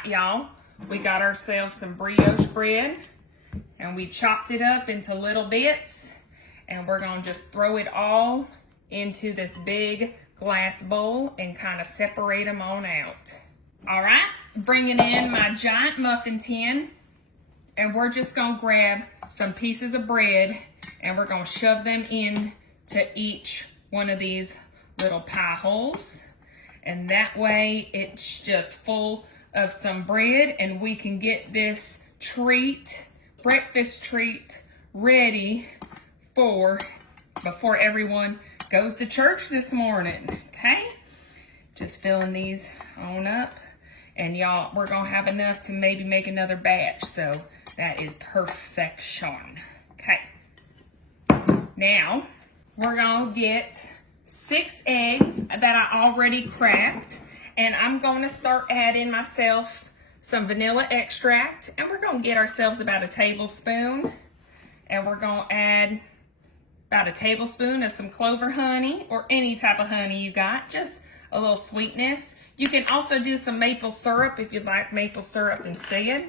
right, y'all, we got ourselves some brioche bread and we chopped it up into little bits, and we're gonna just throw it all into this big glass bowl and kind of separate them on out. All right, bringing in my giant muffin tin, and we're just gonna grab some pieces of bread and we're gonna shove them in to each one of these little pie holes. And that way it's just full of some bread, and we can get this treat, breakfast treat, ready for before everyone goes to church this morning, okay? Just filling these on up. And y'all, we're gonna have enough to maybe make another batch, so that is perfection. Okay. Now, we're gonna get 6 eggs that I already cracked, and I'm gonna start adding myself some vanilla extract, and we're gonna get ourselves about a tablespoon, and we're gonna add about a tablespoon of some clover honey, or any type of honey you got, just a little sweetness. You can also do some maple syrup if you'd like maple syrup instead.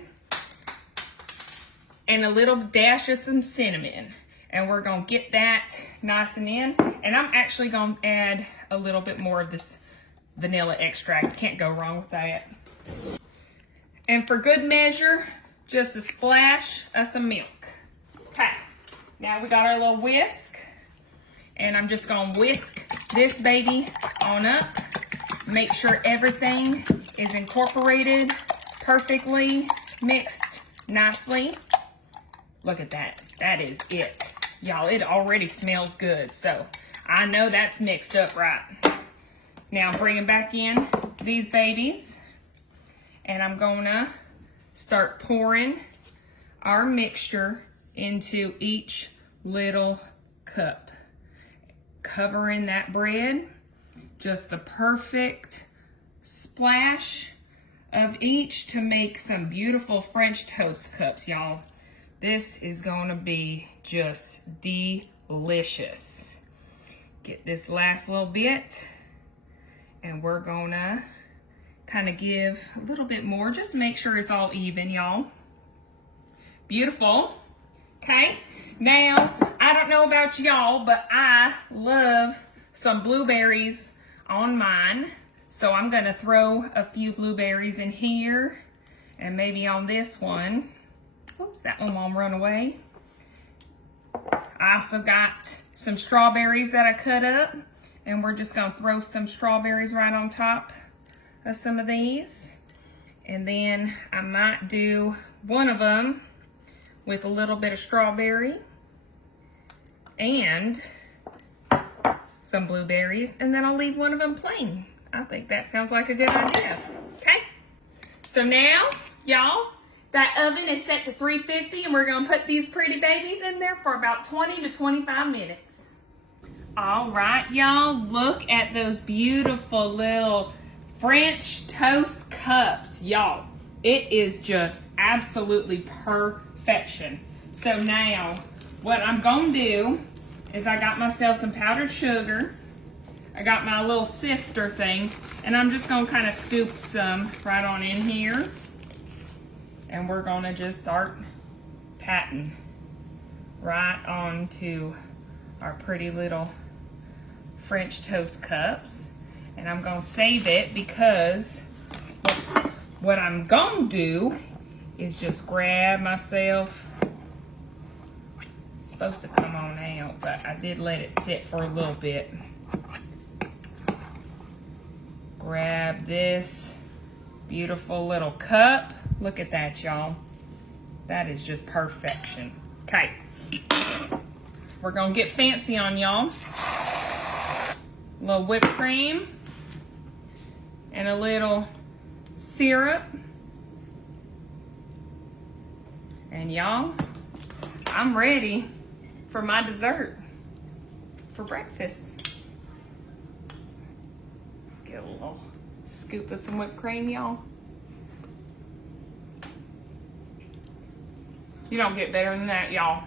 And a little dash of some cinnamon. And we're gonna get that nice and in. And I'm actually gonna add a little bit more of this vanilla extract. Can't go wrong with that. And for good measure, just a splash of some milk. Okay, now we got our little whisk. And I'm just gonna whisk this baby on up. Make sure everything is incorporated perfectly, mixed nicely. Look at that, that is it. Y'all, it already smells good, so I know that's mixed up right. Now bringing back in these babies, and I'm gonna start pouring our mixture into each little cup. Covering that bread, just the perfect splash of each to make some beautiful French toast cups, y'all. This is gonna be just delicious. Get this last little bit, and we're gonna kind of give a little bit more, just to make sure it's all even, y'all. Beautiful. Okay, now, I don't know about y'all, but I love some blueberries on mine. So I'm gonna throw a few blueberries in here, and maybe on this one. Oops, that one won't run away. I also got some strawberries that I cut up, and we're just gonna throw some strawberries right on top of some of these. And then I might do one of them with a little bit of strawberry and some blueberries, and then I'll leave one of them plain. I think that sounds like a good idea. Okay, so now, y'all, that oven is set to 350, and we're gonna put these pretty babies in there for about 20 to 25 minutes. All right, y'all, look at those beautiful little French toast cups, y'all. It is just absolutely perfection. So now, what I'm gonna do is I got myself some powdered sugar. I got my little sifter thing, and I'm just gonna kind of scoop some right on in here. And we're gonna just start patting right onto our pretty little French toast cups. And I'm gonna save it because what I'm gonna do is just grab myself. It's supposed to come on out, but I did let it sit for a little bit. Grab this beautiful little cup. Look at that, y'all. That is just perfection. Okay, we're gonna get fancy on y'all. A little whipped cream and a little syrup. And y'all, I'm ready for my dessert for breakfast. Get a little scoop of some whipped cream, y'all. You don't get better than that, y'all.